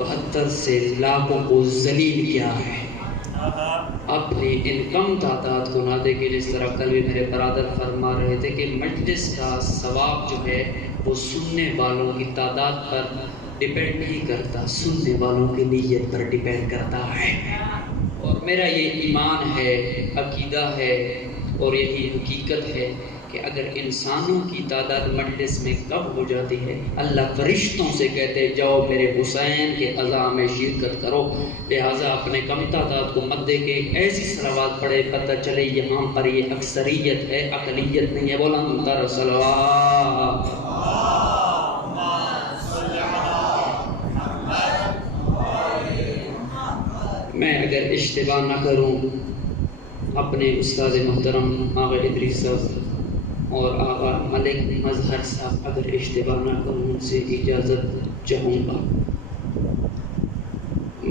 72 سے لاکھوں کو ذلیل کیا ہے۔ اپنی ان کم تعداد کو نہ دیکھیں، جس طرح کل بھی میرے برادر فرما رہے تھے کہ مجلس کا ثواب جو ہے وہ سننے والوں کی تعداد پر ڈیپینڈ نہیں کرتا، سننے والوں کی نیت پر ڈیپینڈ کرتا ہے۔ اور میرا یہ ایمان ہے، عقیدہ ہے اور یہی حقیقت ہے کہ اگر انسانوں کی تعداد مجلس میں کم ہو جاتی ہے، اللہ فرشتوں سے کہتے جاؤ میرے حسین کے عزا میں شرکت کرو، لہٰذا اپنے کم تعداد کو مت دے کے ایسی صلوات پڑھے، پتہ چلے یہاں پر یہ اکثریت ہے، اقلیت نہیں ہے۔ بلند تر صلوات۔ میں اگر اشتباہ نہ کروں، اپنے استاد محترم آغا ادریس صاحب اور آغا ملک مظہر صاحب اگر اشتباہ نہ کروں ان سے اجازت چاہوں گا۔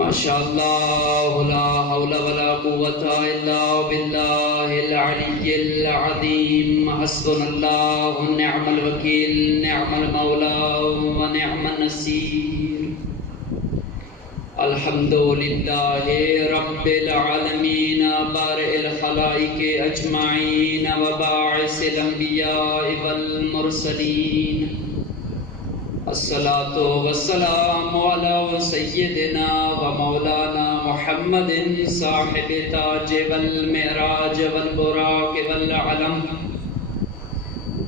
ماشاءاللہ لا حول ولا قوة الا باللہ العلی العظیم، حسبنا اللہ نعم الوکیل نعم المولا ونعم النصیر۔ الحمدللہ رب العالمین بارئ الخلائق اجمعین وباعث الانبیاء والمرسلین، الصلاۃ والسلام علی سیدنا و مولانا محمد صاحب تاج والمعراج والبراق والعلم،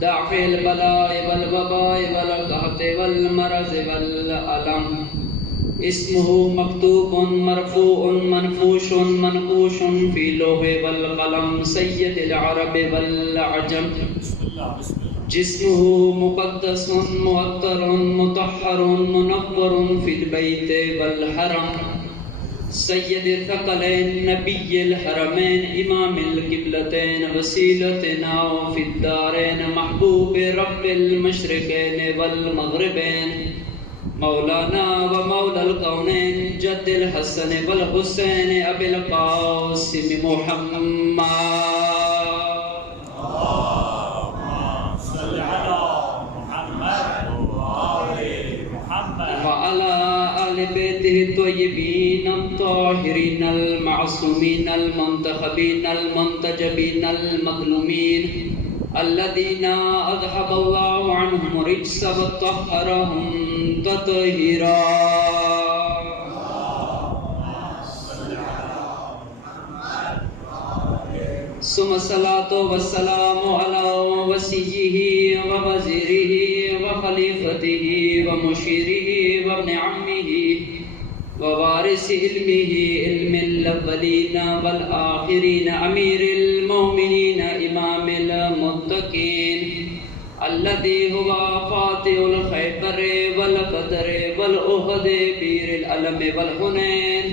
دافع البلاء والوباء والقحط والمرض والألم، اسمہ مکتوب مرفوع منفوش منقوش فی لوح والقلم، سید العرب والعجم، جسمہ مقدس معطر مطہر منور فی البیت والحرم، سید الثقلین نبی الحرمین امام القبلتین وسیلتنا فی الدارین، محبوب رب المشرقین والمغربین، مولانا و مولا القونین، جد الحسن والحسین ابی القاسم محمد، وعلى آل بيته الطيبين الطاهرين المعصومين المنتخبين المنتجبين المظلومين، الذين أذهب الله عنهم الرجس وطهرهم تطهيرا۔ ثم الصلاة والسلام على وصيه ووزيره وخليفته ومشيره وابن عمه ووارث علمه علم الأولين والآخرين، أمير المؤمنين إمام المتقين، الذي هو فاتح الخيبر والقدر والأحد بير الألم والحنين،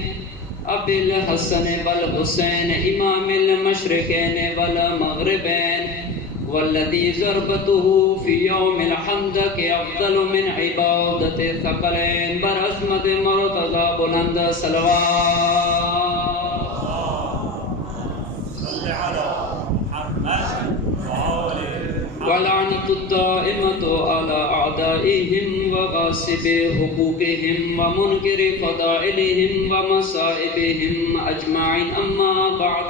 أبي الحسن والحسين إمام المشرقين والمغربين، والذي ضربته في يوم الحمدك أفضل من عبادة الثقلين، برحمة مرتضى بلند صلوات۔ صل على محمد ولعنة الدائمة على أعدائهم وغاصب حقوقهم ومنكر فضائلهم ومصائبهم أجمعين، أما بعد،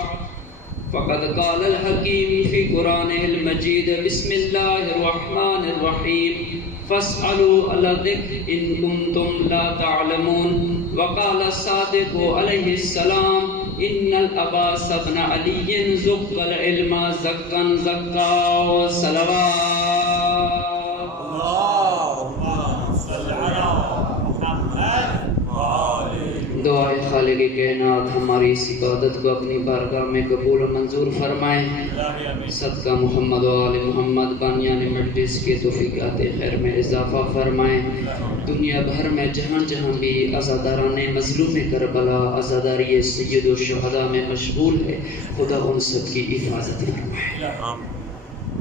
فقد قال الحكيم في قرآنه المجيد، بسم الله الرحمن الرحيم، فاسألوا أهل الذكر إن كنتم لا تعلمون، وقال الصادق عليه السلام، إن العباس بن علي زق العلم زقا زقا، صلوات۔ اللهم صل على محمد وآله۔ دعائے خالق کائنات ہماری اس عبادت کو اپنی بارگاہ میں قبول و منظور فرمائیں، صدقہ محمد و آل محمد بانیان مجلس کے توفیقات خیر میں اضافہ فرمائیں، دنیا بھر میں جہاں جہاں بھی عزاداران مظلوم کربلا عزاداری سید الشہداء میں مشغول ہے، خدا ان سب کی حفاظت فرمائے۔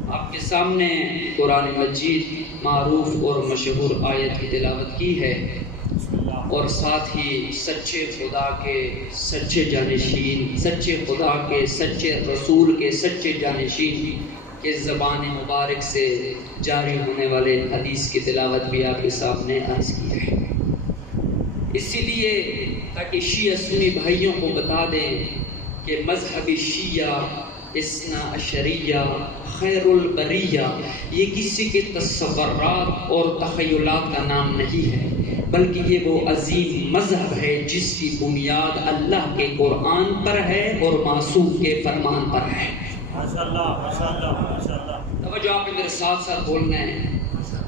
آپ کے سامنے قرآن مجید معروف اور مشہور آیت کی تلاوت کی ہے، اور ساتھ ہی سچے خدا کے سچے جانشین، سچے خدا کے سچے رسول کے سچے جانشین کے زبان مبارک سے جاری ہونے والے حدیث کی تلاوت بھی آپ کے سامنے عرض کی ہے۔ اسی لیے تاکہ شیعہ سنی بھائیوں کو بتا دیں کہ مذہب شیعہ اثنا عشریہ خیر البریہ یہ کسی کے تصورات اور تخیلات کا نام نہیں ہے، بلکہ یہ وہ عظیم مذہب ہے جس کی بنیاد اللہ کے قرآن پر ہے اور معصوم کے فرمان پر ہے۔ ماشاءاللہ ماشاءاللہ ماشاءاللہ۔ توجہ آپ میرے ساتھ ساتھ بولنا ہے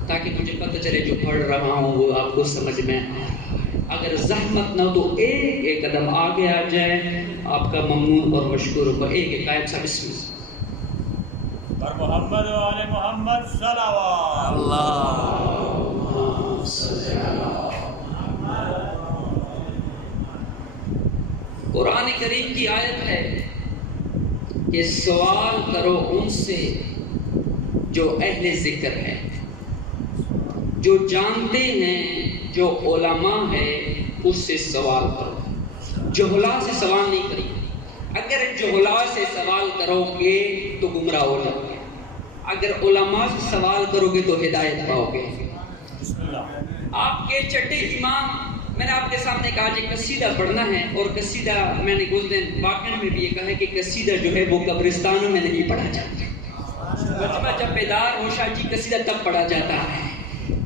تاکہ مجھے پتہ چلے جو پڑھ رہا ہوں وہ آپ کو سمجھ میں آ رہا ہے۔ اگر زحمت نہ تو ایک قدم آگے آ جائے آپ کا ممنون اور مشکور ہوگا۔ ایک قائد صاحب بسم اللہ۔ پر محمد و آل محمد صلوات اللہم صلی علی قرآن کریم کی آیت ہے کہ سوال کرو ان سے جو اہل ذکر ہے، جو جانتے ہیں، جو علماء ہے، اس سے سوال کرو، جہلا سے سوال نہیں کری۔ اگر جہلا سے سوال کرو گے تو گمراہ ہو جاؤ گے، اگر علماء سے سوال کرو گے تو ہدایت پاؤ گے۔ بسم اللہ۔ آپ کے چھٹے امام، میں نے آپ کے سامنے کہا کہ قصیدہ پڑھنا ہے، اور قصیدہ میں نے کچھ دن واقعہ میں بھی یہ کہا ہے کہ قصیدہ جو ہے وہ قبرستانوں میں نہیں پڑھا جاتا، جب بیدار ہو شاہ جی قصیدہ تب پڑھا جاتا ہے۔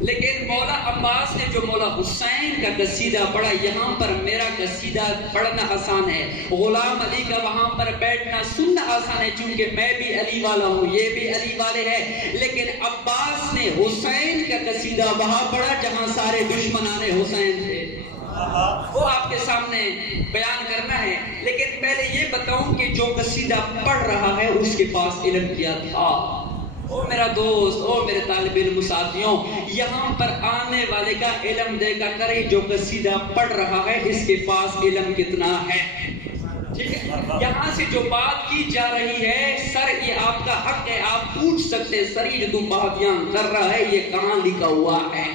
لیکن مولا عباس نے جو مولا حسین کا قصیدہ پڑھا، یہاں پر میرا قصیدہ پڑھنا آسان ہے، غلام علی کا وہاں پر بیٹھنا سننا آسان ہے، چونکہ میں بھی علی والا ہوں، یہ بھی علی والے ہیں۔ لیکن عباس نے حسین کا قصیدہ وہاں پڑھا جہاں سارے دشمنان حسین تھے، وہ آپ کے سامنے بیان کرنا ہے۔ لیکن پہلے یہ بتاؤں کہ جو قصیدہ پڑھ رہا ہے اس کے پاس علم کیا تھا۔ او میرا دوست، او میرے طالب علم ساتھیوں، یہاں پر آنے والے کا علم دیکھا کرے جو قصیدہ پڑھ رہا ہے اس کے پاس علم کتنا ہے۔ ٹھیک ہے، یہاں سے جو بات کی جا رہی ہے، سر یہ آپ کا حق ہے، آپ پوچھ سکتے ہیں سر یہ جو بات یہاں کر رہا ہے یہ کہاں لکھا ہوا ہے؟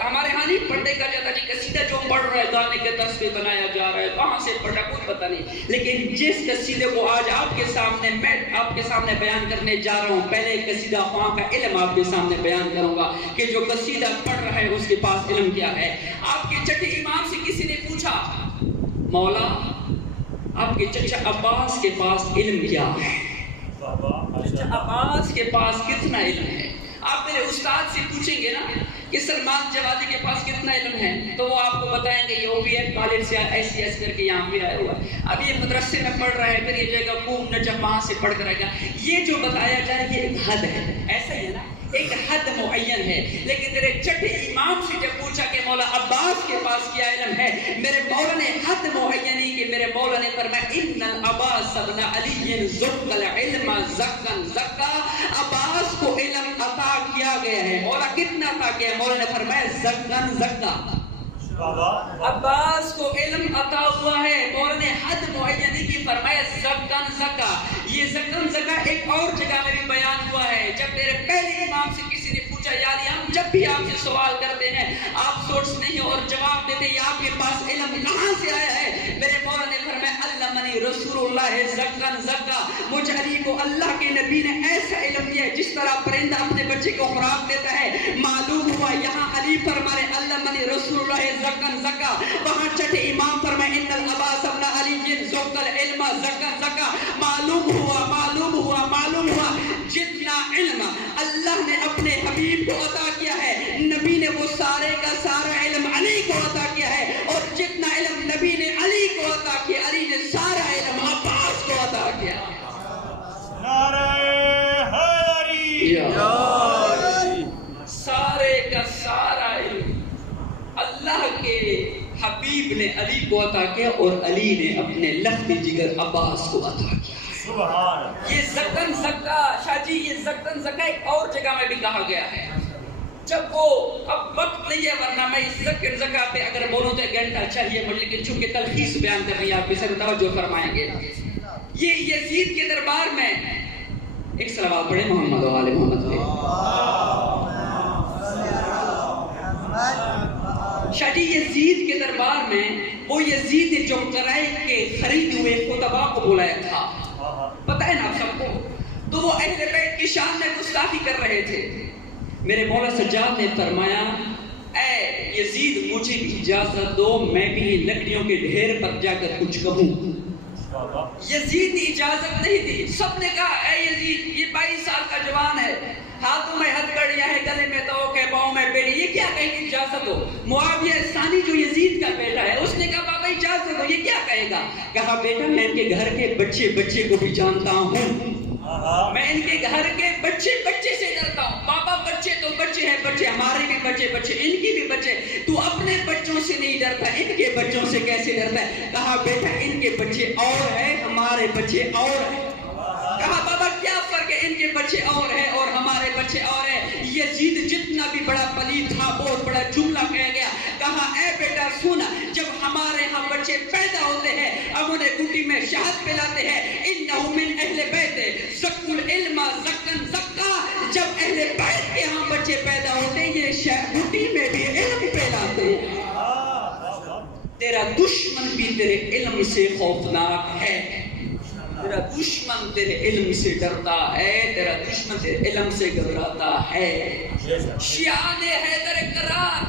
ہمارے ہاں نہیں پڑھنے کا جاتا جی قصیدہ جو پڑھ رہا ہے گانے کے طرز پہ بنایا جا رہا ہے، کہاں سے پڑھا کچھ پتہ نہیں۔ لیکن جس قصیدے کو آج آپ کے سامنے میں آپ کے سامنے بیان کرنے جا رہا ہوں، پہلے قصیدہ خواں کا علم آپ کے سامنے بیان کروں گا کہ جو قصیدہ پڑھ رہا ہے اس کے پاس علم کیا ہے۔ آپ کے چھٹے امام سے کسی نے پوچھا مولا آپ کے چچا عباس کے پاس علم کیا ہے؟ چچا عباس کے پاس کتنا علم ہے؟ آپ میرے استاد سے پوچھیں گے نا کہ سلمان جوادی کے پاس کتنا علم ہے تو وہ آپ کو بتائیں گے یہ OBS کالج سے ایسی ایس کر کے یہاں پہ آیا ہوا ہے، اب یہ مدرسے میں پڑھ رہا ہے، پھر یہ جائے گا قوم نجف وہاں سے پڑھ کر آئے گا۔ یہ جو بتایا جائے یہ ایک حد ہے، ایسا ہی ہے نا، ایک حد معین ہے۔ لیکن میرے چھٹے امام سے جب پوچھا کہ مولا عباس کے پاس کیا علم ہے، میرے مولا نے حد معینی کہ میرے مولا نے فرمایا ان العباس ابن علی ذق العلم زکن زکا، عباس کو علم عطا کیا گیا ہے۔ مولا کتنا عطا کیا ہے؟ مولا نے فرمایا زکن زکا، عباس کو علم عطا ہوا ہے۔ مولا نے حد معینی کی فرمایا زکن زکا۔ یہ زکن زکا ایک اور جگہ میں بھی بیان ہوا ہے، جب میرے پہلے امام سے کسی نے پوچھا یار ہم جب بھی آپ سے سوال کرتے ہیں آپ سوچتے نہیں اور جواب دیتے ہیں آپ کے پاس علم کہاں سے آیا ہے؟ میرے مولا نے فرمایا علمنی رسول اللہ زکن زکا، مجھ علی کو اللہ کے نبی نے ایسا علم دیا ہے جس طرح پرندہ اپنے بچے کو خوراک دیتا ہے۔ معلوم ہوا یہاں علی فرمائے علمنی رسول اللہ زکن زکا، وہاں چھٹے امام فرمائے ان العباس ابن علی ذق العلم زکن زکا۔ معلوم ہوا جتنا علم اللہ نے اپنے حبیب کو عطا کیا ہے، نبی نے وہ سارے کا سارا علم علی کو عطا کیا ہے، اور جتنا علم نبی نے علی کو عطا کیا علی نے سارا علم عباس کو عطا کیا۔ نعرہ حیدری، سارے کا سارا علم اللہ کے حبیب نے علی کو عطا کیا اور علی نے اپنے لخت جگر عباس کو عطا کیا۔ سبحان یہ زکن زکا شاہ جی، یہ زکن زکا ایک اور جگہ میں بھی کہا گیا ہے۔ جب وہ اب وقت نہیں ہے ورنہ میں اس زکن زکا پہ اگر بولوں تو ایک گھنٹہ چاہیے مجھے، لیکن چونکہ تلخیص بیان کر رہی ہے آپ اسے توجہ فرمائیں گے۔ یہ یزید کے دربار میں ایک صلوات پڑھے محمد و آل محمد پہ۔ شاہ جی یزید کے دربار میں وہ یزید نے جو قرائے کے خرید ہوئے خطبہ کو بلایا تھا، پتہ ہے نا آپ سب کو، تو وہ اہل بیت کی شان میں گستاخی کر رہے تھے۔ میرے مولا سجاد نے فرمایا اے یزید مجھے بھی اجازت دو میں بھی لکڑیوں کے ڈھیر پر جا کر کچھ کہوں. یزید نے اجازت نہیں دی. سب نے کہا اے یزید یہ 22 سال کا جوان ہے, ہاتھوں میں ہتھکڑیاں ہیں, گلے میں توق ہے, پاؤں میں بیڑی, یہ کیا کہیں گے اجازت دو. معاویہ ثانی جو یزید کا بیٹا ہے اس نے کہا بابا اجازت دو, یہ کیا کہے گا. کہا بیٹا میں ان کے گھر کے بچے کو بھی جانتا ہوں, میں ان کے گھر کے بچے سے ڈرتا ہوں. بابا بچے تو بچے ہیں, بچے ہمارے بھی بچے ان کی بھی بچے, تو اپنے بچوں سے نہیں ڈرتا, ان کے بچوں سے کیسے ڈرتا ہے. کہا بیٹا ان کے بچے اور ہیں ہمارے بچے اور ہیں. کہا بابا کیا فرق ہے, ان کے بچے اور ہیں اور ہمارے بچے اور ہیں. یزید جتنا بھی بڑا پلید تھا بہت بڑا جملہ کہہ گیا. کہا اے بیٹا سنا, جب ہمارے ہاں بچے پیدا ہوتے ہیں اب انہیں گٹی میں شہد پلاتے ہیں, انہو من اہل بیت زکوا العلم زکن زکا. جب اہل بیت کے ہاں بچے پیدا ہوتے ہیں یہ گٹی میں بھی علم پلاتے ہیں. تیرا دشمن بھی تیرے علم سے خوفناک ہے, تیرا دشمن تیرے علم سے ڈرتا ہے, تیرا دشمن تیرے علم سے گھبراتا ہے. شیعان حیدر کرار,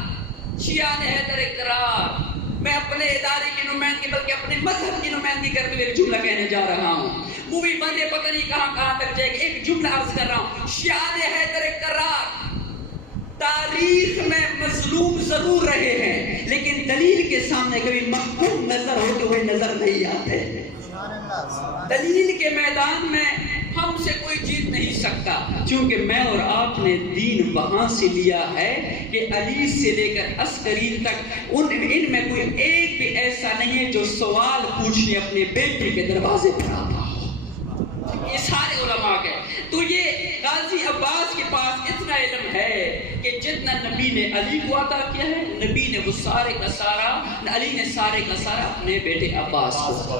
شیعان حیدر کرار. میں اپنے ادارے کی نمائندگی بلکہ اپنے مذہب کی نمائندگی کرتے ہوئے ایک جملہ کہنے جا رہا ہوں. مووی بندے پتہ نہیں کہاں تک جائے گی, ایک جملہ عرض کر رہا ہوں. شیعان حیدر کرار تاریخ میں مظلوم ضرور رہے ہیں لیکن دلیل کے سامنے کبھی محکوم نظر ہوتے ہوئے نظر نہیں آتے. دلیل کے میدان میں ہم سے کوئی جیت نہیں سکتا, کیونکہ میں اور آپ نے دین وہاں سے لیا ہے کہ علی سے لے کر عسکری تک ان میں کوئی ایک بھی ایسا نہیں ہے جو سوال پوچھنے اپنے بیٹے کے دروازے پر آتا ہو. یہ سارے علماء کے. تو یہ غازی عباس کے پاس اتنا علم ہے کہ جتنا نبی نے علی کو عطا کیا ہے, نبی نے وہ سارے کا سارا, علی نے سارے کا سارا اپنے بیٹے عباس کو.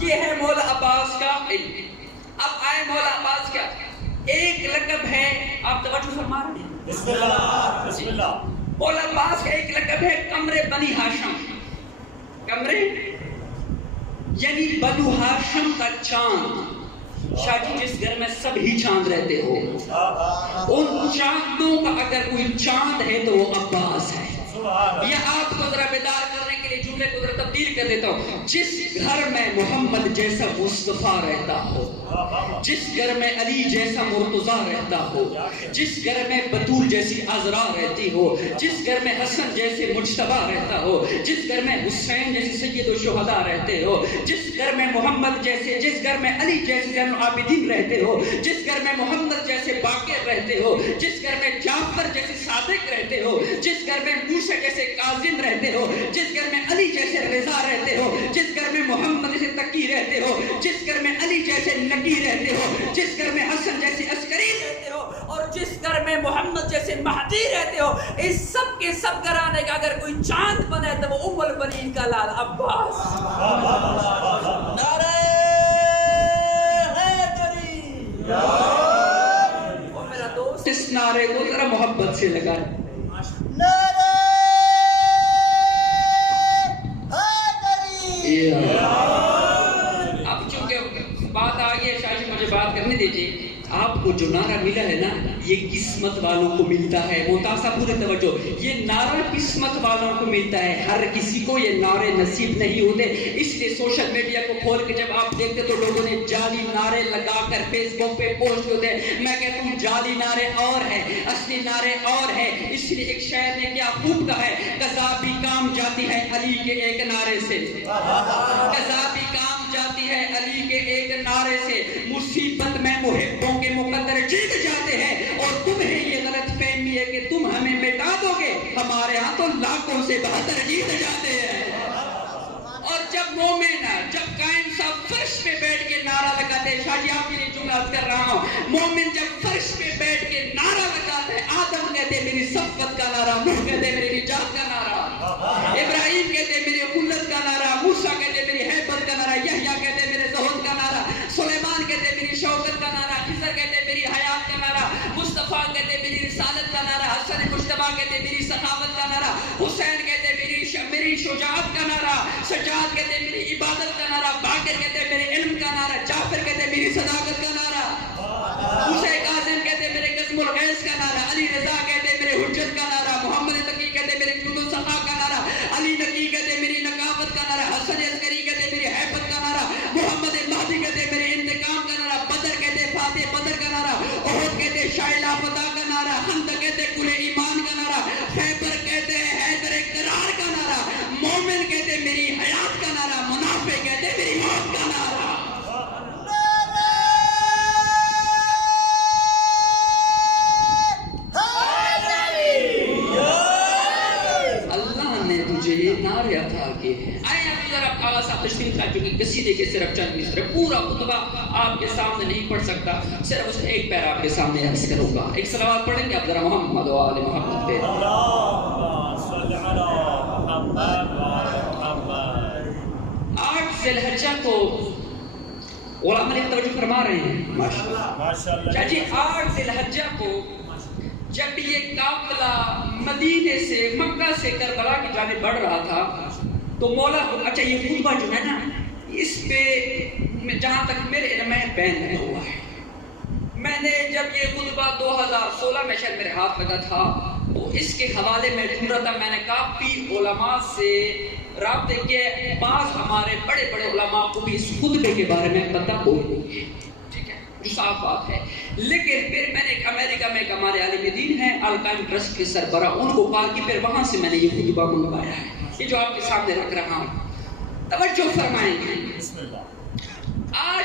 یہ ہے مولا عباس کا علم. اب آئے مولا عباس کا ایک لقب ہے, آپ توجہ فرما رہے ہیں, بسم اللہ بسم اللہ. مولا عباس کا ایک لقب ہے قمر بنی ہاشم. قمر یعنی بنو ہاشم کا چاند. شاہ جی جس گھر میں سب ہی چاند رہتے ہو, ان چاندوں کا اگر کوئی چاند ہے تو وہ عباس ہے. یا آپ کو ذرا بیدار کرنے کے لیے جملے کو ذرا تبدیل کر دیتا ہوں. جس گھر میں محمد جیسا مصطفیٰ رہتا ہو, جس گھر میں علی جیسا مرتضیٰ رہتا ہو, جس گھر میں بطول جیسی عذرا رہتی ہو, جس گھر میں حسن جیسے مجتبیٰ رہتا ہو, جس گھر میں حسین جیسے سید الشہداء رہتے ہو, جس گھر میں محمد جیسے, جس گھر میں علی جیسے زین العابدین رہتے ہو, جس گھر میں محمد جیسے باقر رہتے ہو, جس گھر میں جعفر جیسے صادق رہتے ہو, جس گھر میں موسیٰ جیسے کاظم رہتے ہو, جس گھر میں علی جیسے رضا رہتے ہو, جس گھر میں محمد جیسے تقی رہتے ہو, جس گھر میں علی جیسے نقی رہتے ہو, جس گھر میں حسن جیسے عسکری رہتے ہو, اور جس گھر میں محمد جیسے مہدی رہتے ہو, اس سب کے سب گھرانے کا اگر کوئی چاند بنے تو وہ ام البنین کا لال عباس. نعرہ حیدری. اور میرا دوست اس نعرے کو ذرا محبت سے لگائے. نعرہ اب چونکہ بات آ گئی ہے, شاہ جی مجھے بات کرنے دیجیے. آپ کو جو نعرہ ملا ہے نا یہ قسمت والوں کو ملتا ہے. متاسا پورے توجہ, یہ نعرہ قسمت والوں کو ملتا ہے, ہر کسی کو یہ نعرے نصیب نہیں ہوتے. اس لیے سوشل میڈیا کو کھول کے جب آپ دیکھتے تو لوگوں نے جعلی نعرے لگا کر فیس بک پہ پوسٹ ہوتے ہیں. میں کہتا ہوں جعلی نعرے اور ہیں, اصلی نعرے اور ہیں. اس لیے ایک شاعر نے کیا خوب کہا ہے, قضا بھی کام جاتی ہے علی کے ایک نعرے سے, قضا بھی کام جاتی ہے علی کے ایک نعرے سے. مصیبت میں محبوں کے مقدر جیت جاتے ہیں اور تمہیں یہ غلط فہمی ہے کہ تم ہمیں مٹا دو گے, ہمارے ہاں تو لاکھوں سے بہتر جیت جاتے ہیں. اور جب مومن, جب قائم صاحب فرش پہ بیٹھ کے نعرہ لگاتے ہیں, شاہ جی آپ کے لیے جملہ عرض کر رہا ہوں, مومن جب فرش پہ بیٹھ کے نعرہ لگاتا ہے, آدم کہتے میری صفت کا نعرہ, نوح کہتے میری نجات کا نعرہ, ابراہیم کہتے میری خلت کا نعرہ, موسیٰ کہتے میری حیبت کا نعرہ, یحییٰ کہتے میرے زہد کا نعرہ, سلیمان کہتے میری شوکت کا نعرہ, خضر کہتے میری حیات کا نعرہ, مصطفیٰ کہتے میری رسالت کا نعرہ, حسن مجتبیٰ کہتے میری سخاوت کا نعرہ, حسین کہتے میری شجاعت کا نعرہ, سجاد کہتے میری عبادت کا نعرہ, باقر کہتے میرے علم کا نعرہ, جعفر کہتے میری صداقت کا نعرہ, موسیٰ کاظم کہتے میرے قسم الغیث کا نعرہ, علی رضا کہتے میرے حجت کا نعرہ, محمد تقی کہتے میرے میری حیات کا نعرہ، منافق کہتے ہیں میری موت کا نعرہ. اللہ نے تجھے یہ نعرے عطا کیے ہیں. آئیں اب ذرا آغاز صاحب تشریف لا چکی قصیدے کے صرف چند مصرے، پورا خطبہ آپ کے سامنے نہیں پڑھ سکتا، صرف اس ایک پیر آپ کے سامنے عرض کروں گا. ایک صلوات پڑھیں گے آپ ذرا محمد و آل محمد پہ. اللهم صل على محمد وعلى محمد. 8 ذی الحجہ کو علماء نے توجہ فرما رہے ہیں ماشاءاللہ. جی 8 ذی الحجہ کو جب یہ قافلہ مدینے سے مکہ سے کربلا کی جانب بڑھ رہا تھا تو مولا اچھا یہ خطبہ جو ہے نا اس پہ جہاں تک میرے علم میں بین لگا ہوا ہے. میں نے جب یہ خطبہ 2016 میں شاید میرے ہاتھ لگا تھا تو اس کے حوالے میں ڈھونڈ رہا تھا. میں نے کافی علماء سے رابطے کے، بعض ہمارے بڑے بڑے علماء کو بھی اس خطبے کے بارے میں پتہ ہوئی ہے، ٹھیک ہے، جو صاف بات ہے. لیکن پھر میں نے ایک امریکہ میں ایک ہمارے عالم دین ہیں القائم ٹرسٹ کے سربراہ، ان کو کہا کہ پھر وہاں سے میں نے یہ خطبہ منگوایا ہے، یہ جو آپ کے سامنے رکھ رہا ہوں. توجہ فرمائیں گے. بسم اللہ. آج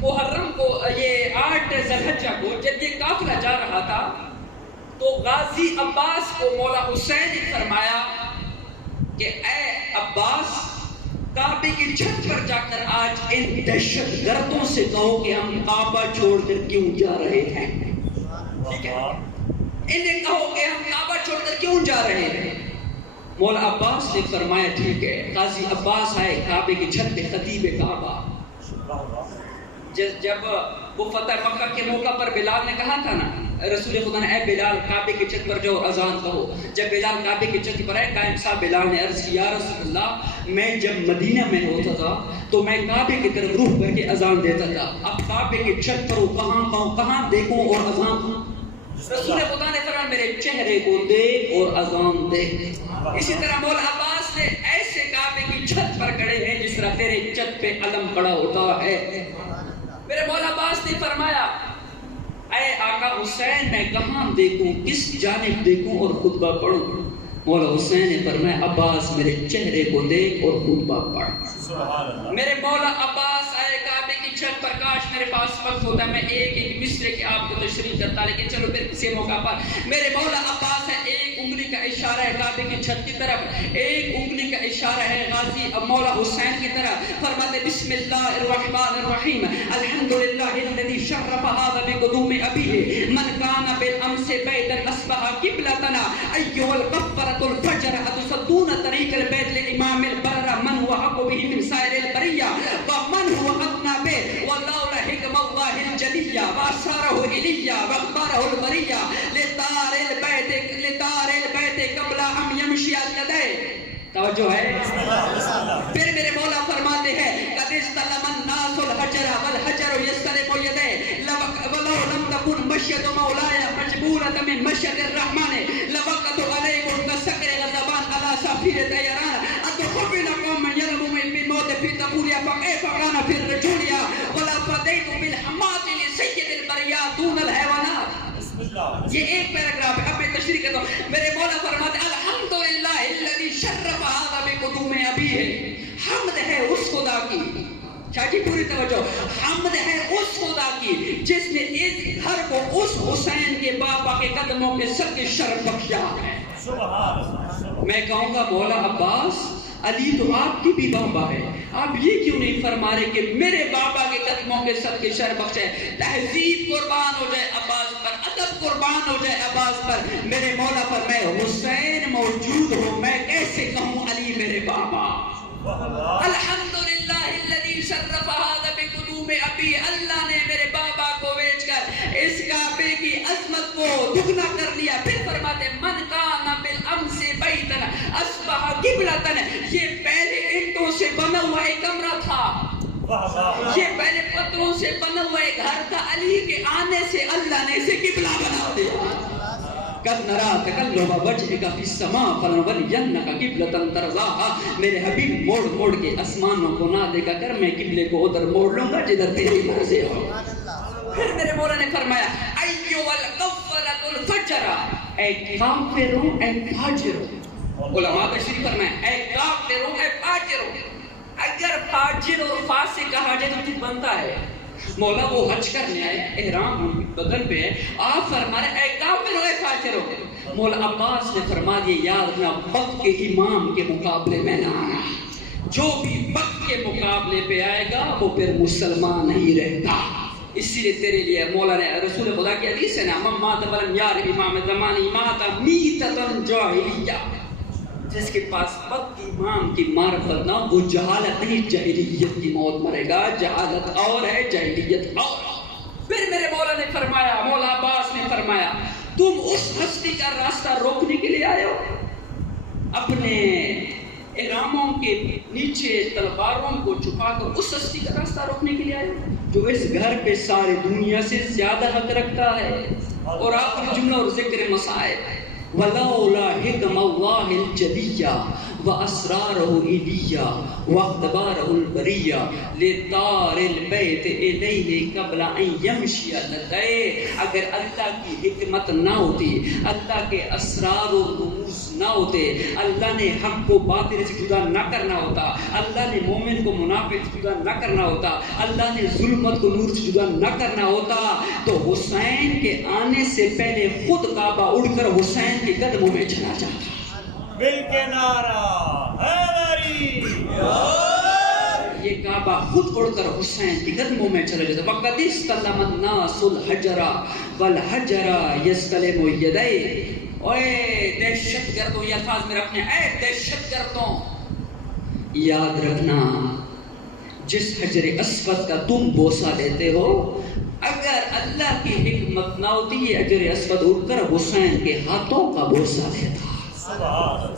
محرم کو یہ 8 ذی الحجہ کو جب یہ قافلہ جا رہا تھا تو غازی عباس کو مولا حسین نے فرمایا کہ اے عباس، کعبے کی چھت پر جا کر آج ان دہشت گردوں سے کہو کہ ہم کعبہ چھوڑ کر کیوں جا رہے ہیں. ٹھیک ہے، انہیں کہو کہ ہم کعبہ چھوڑ کر کیوں جا رہے ہیں. مولا عباس نے فرمایا ٹھیک ہے. غازی عباس آئے کعبے کی چھت پہ، خطیب کعبہ. جب وہ فتح مکہ کے موقع پر بلال نے کہا تھا نا، رسول خدا نے اے بلال کعبے کی چھت پر جاؤ اذان کہو. جب بلال کعبے کی چھت پر آئے، قائم صاحب بلال نے عرض کیا یا رسول اللہ، میں جب مدینہ میں ہوتا تھا تو میں کعبے کی طرف روح کر کے اذان دیتا تھا، اب کعبے کی چھت پر کہاں دیکھوں اور اذان دوں. رسول خدا نے فرمایا میرے چہرے کو دیکھ اور اذان دے. اسی طرح مولا عباس نے ایسے کعبے کی چھت پر کھڑے ہیں جس طرح تیرے چھت پہ علم کھڑا ہوتا ہے. میرے مولا عباس نے فرمایا اے آقا حسین، میں کہاں دیکھوں، کس جانب دیکھوں اور خطبہ پڑھوں. مولا حسین نے فرمایا عباس میرے چہرے کو دیکھ اور خطبہ پڑھ. میرے مولا عباس آئے کعبے کی چھت پر. کاش میرے پاس وقت ہوتا میں ایک مصرے کے آپ کو تشریح کرتا، لیکن چلو پھر کسی موقع پر. میرے مولا عباس ہے، ایک انگلی کا اشارہ ہے کعبے کی چھت کی طرف، ایک انگلی کا اشارہ ہے غازی مولا حسین کی طرف. فرماتے بسم اللہ الرحمن الرحیم الحمدللہ الذی شرف هذا بقدوم ابیہ من کان بالامس بیتا اصبح قبلتنا ایها القفرة الفجر اتصدون طریق البیت لامام البرر من هو حق به من سائر البریہ ومن هو ادنى به ولولا حکم اللہ الجلیہ واشارہ الیہ واختارہ البریہ لطار البیت قبل ان یمشی الیدیہ. توجہ ہے. پھر میرے مولا فرماتے ہیں قد استلم الناس الحجر والحجر يستلم يديه ولو لم تكن مشية مولاي مجبورة من مشية الرحمن لوقت عليكم كسكر غضبان على سفير طيران أتخبركم من يرمم بالموت في تبوريا فكيف كان في الرجوليا ولا فديت بالحمات لسيد البريات دون الحيوانات. یہ ایک پیراگراف ہے. اب میں تشریح کرتا ہوں. میرے مولا فرماتے الحمدللہ الذی شرف هذا بقدوم ابیہ. حمد ہے اس خدا کی، چاچی پوری توجہ، حمد ہے اس خدا کی جس نے اس گھر کو اس حسین کے بابا کے قدموں کے سب کے شرف بخشا ہے. میں کہوں گا مولا عباس، علی تو آپ کی بھی بابا ہے، آپ یہ کیوں نہیں فرما رہے کہ میرے بابا کے قدموں کے سب کے شرف بخشے. تہذیب قربان ہو جائے عباس پر، ادب قربان ہو جائے عباس پر. میرے مولا پر میں حسین موجود ہوں، میں کیسے کہوں علی میرے بابا. الحمدللہ الذی شرف هذا بقدوم ابی. اللہ نے میرے بابا کو بیچ کر اس کعبے کی عظمت کو دگنا کر لیا. پھر فرماتے من کان بالامس بیتا اصبح قبلۃ. یہ پہلے اینٹوں سے بنا ہوا ایک کمرہ تھا، یہ پہلے پتھروں سے بنا ہوا ایک گھر تھا. علی کے آنے سے اللہ نے اسے قبلہ بنا دیا. قد نرا تقلب وجهك في السماء فلنولينك قبلة ترضاها. میرے حبیب موڑ موڑ کے آسمانوں کو نہ دیکھا کر، میں قبلے کو ادھر موڑ لوں گا جدھر تیری مرضی ہو. پھر میرے مولا نے فرمایا ایھا القفرۃ الفجر، اے کافروں اے فاجروں. علماء تشریح فرمائیں اے کافروں اے فاجروں، اگر فاجر اور فاسق کہا جائے تو کچھ بنتا ہے؟ مولا وہ حج کرنے آئے، احرام بدن پہ ہے، آپ فرما رہے اے کافروں اے فاجروں۔ مولا عباس نے فرما دیا یاد رکھنا وقت کے امام کے مقابلے میں نہ آنا، جو بھی وقت کے مقابلے پہ آئے گا وہ پھر مسلمان نہیں رہتا۔ اسی لیے تیرے لیے مولا نے رسول خدا کی حدیث ہے نا من مات ولم یعرف امام زمانی مات میتۃ جاہلیہ، جس کے پاس وقت امام کی معرفت نہ وہ جہالت نہیں جاہلیت کی موت مرے گا۔ جہالت اور ہے، جاہلیت اور۔ پھر میرے مولا نے فرمایا، مولا عباس نے فرمایا تم اس ہستی کا راستہ روکنے کے لیے آئے ہو، اپنے احراموں کے نیچے تلواروں کو چھپا کر اس ہستی کا راستہ روکنے کے لیے آئے ہو جو اس گھر پہ سارے دنیا سے زیادہ حق رکھتا ہے۔ اور آخری جملہ اور ذکر مصائب وَلَوْلَا حِكْمَ اللَّهِ الْجَلِيَّةِ وَأَسْرَارَهُ إِلِيَّا وَاخْتِبَارَهُ الْبَرِيَّةِ لِطَارِ الْبَيْتِ إِلَيْهِ قَبْلَ أَن يَمْشِيَ لَدَيْهِ، اگر اللہ کی حکمت نہ ہوتی، اللہ کے اسرار و رموز نہ ہوتے، اللہ نے حق کو باطل سے جدا نہ کرنا ہوتا، اللہ نے مومن کو منافق سے جدا نہ کرنا ہوتا، اللہ نے ظلمت کو نور سے جدا نہ کرنا ہوتا، تو حسین کے آنے سے پہلے خود کعبہ اڑ کر حسین کے قدموں میں چلا جاتا۔ مل کے نعرہ حیدری، یہ کعبہ خود اڑ کر حسین کے قدموں میں چلا جاتا۔ وَقَدِ اسْتَلَمَ النَّاسُ الْحَجَرَ وَالْحَجَرَ يَسْتَلِمُ يَدَيْهِ۔ اے دہشت گردوں، یہ الفاظ میں رکھنے، اے دہشت گردوں یاد رکھنا جس حجر اسود کا تم بوسہ لیتے ہو، اگر اللہ کی حکمت نہ ہوتی یہ حجر اسود اٹھ کر حسین کے ہاتھوں کا بوسہ لیتا۔ سبحان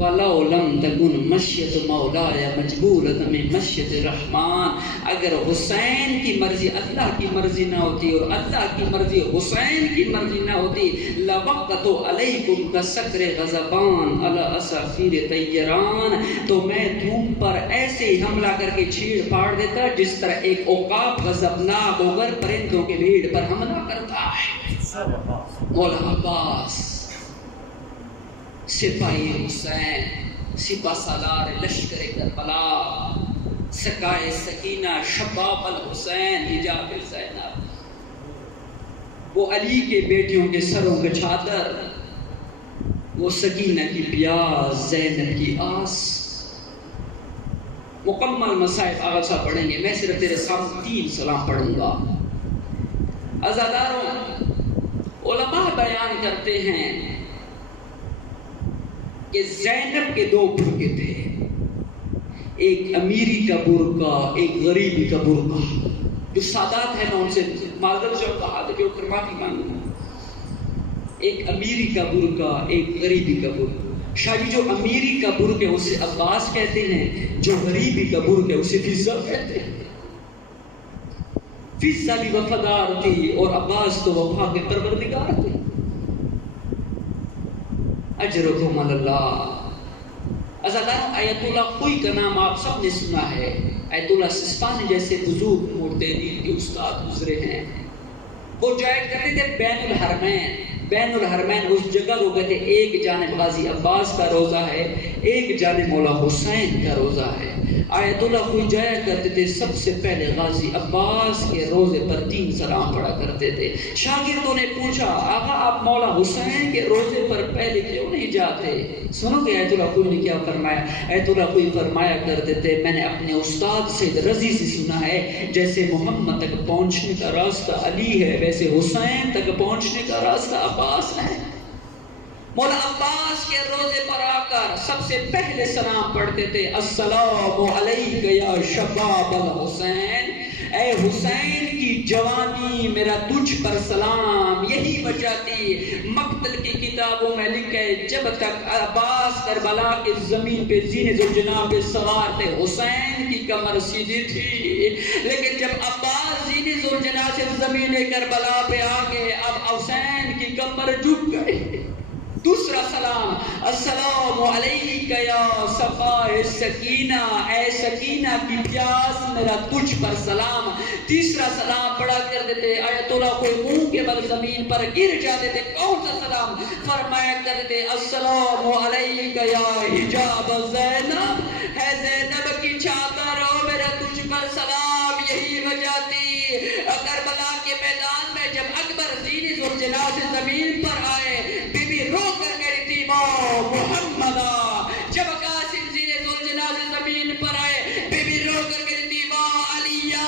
وَلَوْ لَمْ تَكُنْ مَشْيَةُ مَوْلَايَ مَجْبُورَةً مِنْ مَشْيَةِ الرَّحْمَانِ، اگر حسین کی مرضی اللہ کی مرضی نہ ہوتی اور اللہ کی مرضی حسین کی مرضی نہ ہوتی، لَوَقَّتُ عَلَيْكُمْ كَسَكْرِ غَضَبَانِ عَلَى أَسَافِيرِ طَيَّرَانِ، تو میں تم پر ایسے ہی حملہ کر کے چھیڑ پھاڑ دیتا جس طرح ایک عقاب غضبناک ہو کر پرندوں کے بھیڑ پر حملہ کرتا ہے۔ مولا عباس سپاہی حسین، سپہ سالار لشکر کربلا، سکائے سکینہ شباب الحسین حجاب الزینب، وہ علی کے بیٹیوں کے سروں کے چادر، وہ سکینہ کی پیاس، زینب کی آس۔ مکمل مصائب آغا صاحب پڑھیں گے، میں صرف تیرے سامنے 3 سلام پڑھوں گا۔ عزاداروں، علماء بیان کرتے ہیں کہ زینب کے 2 برقع تھے، ایک امیری کا برقع، ایک غریبی کا برقع۔ جو سادات ہیں میں ان سے معذرت سے کہا تھا کہ وہ معافی مانگوں، ایک امیری کا برقع، ایک غریبی کا برقع۔ شاہ جی جو امیری کا برقع ہے اسے عباس کہتے ہیں، جو غریبی کا برقع ہے اسے فضہ کہتے ہیں۔ فضہ بھی وفادار تھی اور عباس تو وفا کے پروردگار تھے۔ اجرکم اللہ۔ عزاداروں، آیت اللہ خوئی کا نام آپ سب نے سنا ہے، آیت اللہ سستانی جیسے بزرگ مرتدین کے استاد گزرے ہیں۔ وہ جایا کرتے تھے بین الحرمین، بین الحرمین اس جگہ کو کہتے ہیں ایک جانب غازی عباس کا روزہ ہے، ایک جانب مولا حسین کا روزہ ہے۔ آیت اللہ خوئی جایا کرتے تھے، سب سے پہلے غازی عباس کے روزے پر 3 سلام پڑھا کرتے تھے۔ شاگردوں نے پوچھا آقا آپ مولا حسین کے روزے پر پہلے کیوں نہیں جاتے؟ سنو گے آیت اللہ خوئی نے کیا فرمایا؟ آیت اللہ خوئی فرمایا کرتے تھے میں نے اپنے استاد سید رضی سے سنا ہے جیسے محمد تک پہنچنے کا راستہ علی ہے ویسے حسین تک پہنچنے کا راستہ عباس ہے۔ مولا عباس کے روزے پر آ کر سب سے پہلے سلام پڑھتے تھے، السلام علیک یا شباب الحسین، اے حسین کی جوانی میرا تجھ پر سلام۔ یہی وجہ تھی مقتل کی کتابوں میں لکھے جب تک عباس کربلا کے زمین پہ زینے ذوالجناح پہ سوار تھے حسین کی کمر سیدھی تھی، لیکن جب عباس زینے ذوالجناح سے زمین کربلا پہ آ گئے اب حسین کی کمر جھک گئی۔ دوسرا سلام، السلام علیک یا صفائے سکینہ، اے سکینہ کی پیاس میرا تجھ پر سلام۔ تیسرا سلام پڑھا کرتے تھے، آیت اللہ کوئی منہ کے بل زمین پر گر جاتے تھے، کون سا سلام؟ فرمایا کرتے تھے السلام علیک زینب ہے زینب کی چادر ہو میرا تجھ پر سلام یہی وجہ تھی کربلا کے میدان میں جب اکبر زین ذوالجلال سے زمین پر آئے بی بی رو کر کہی تھی ماں محمدہ جب قاسم زین ذوالجلال سے زمین پر آئے بی بی رو کر کہی تھی ماں علیہ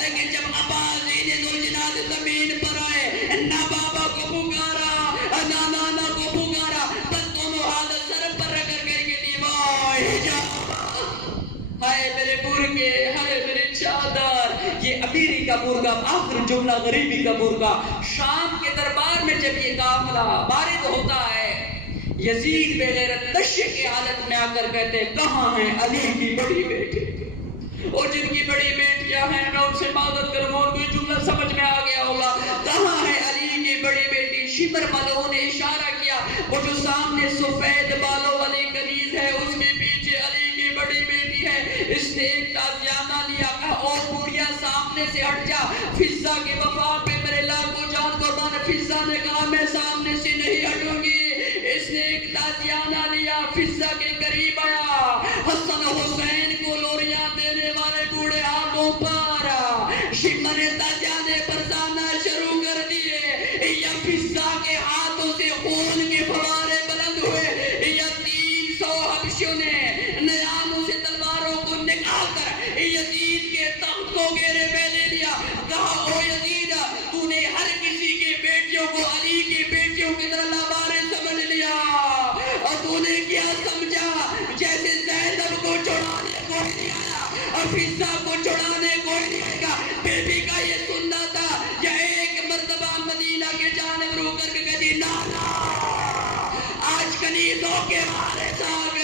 لیکن جب عباس زین ذوالجلال سے زمین پر آئے نہ بابا کو پکارا نہ نانا کو پکارا بس دونوں ہاتھ سر پر رکھ کر کہی تھی ماں حجاب ہائے میرے برقے ہائے میرے چادر یہ امیری کا برقع آخر جملہ غریبی کا برقع شام کے دربار میں جب یہ قافلہ وارد ہوتا ہے یزید بغیرت نشے کی حالت میں آ کر کہتے کہاں ہیں علی کی بڑی بیٹی اور جن کی بڑی بیٹیاں ہیں میں ان سے معذرت کروں اور کوئی جملہ سمجھ میں آ گیا ہوگا کہاں ہے علی کی بڑی بیٹی شمر ملو نے اشارہ کیا وہ جو سامنے سفید بالوں والی کنیز ہے اس کے پیچھے علی کی بڑی بیٹی ہے اس نے ایک تازیانہ لیا کہا اور بوڑھیا سامنے سے ہٹ جا فضہ کے وفا پہ میرے لاکھوں جان قربان فضہ نے کہا میں سامنے سے نہیں ہٹوں گی اس نے ایک تازیانہ لیا فضہ کے قریب آیا حسن حسین کو لوریاں دینے والے بوڑھے ہاتھوں پر شمر نے تازیانے برسانا شروع کر دیے یا فضہ کے ہاتھوں سے خون کے فوارے بلند ہوئے یا 300 حبشیوں نے نیاموں سے تلواروں کو نکال کر یزید کے تخت کو گھیرے میں لے لیا کہا او یزید تو نے ہر کسی کی بیٹیوں کو علی کی بیٹیوں کی طرح لابارے سمجھ لیا اور تو نے کیا سمجھا جیسے زینب کو چھڑانے کوئی نہیں آیا اور فضہ کو چھڑانے کوئی نہیں آئے گا بے بی کا یہ سننا تھا یا ایک مرتبہ مدینہ کے جانب رو کر کے کہتی نانا آج کنیزوں کے ہمارے ساتھ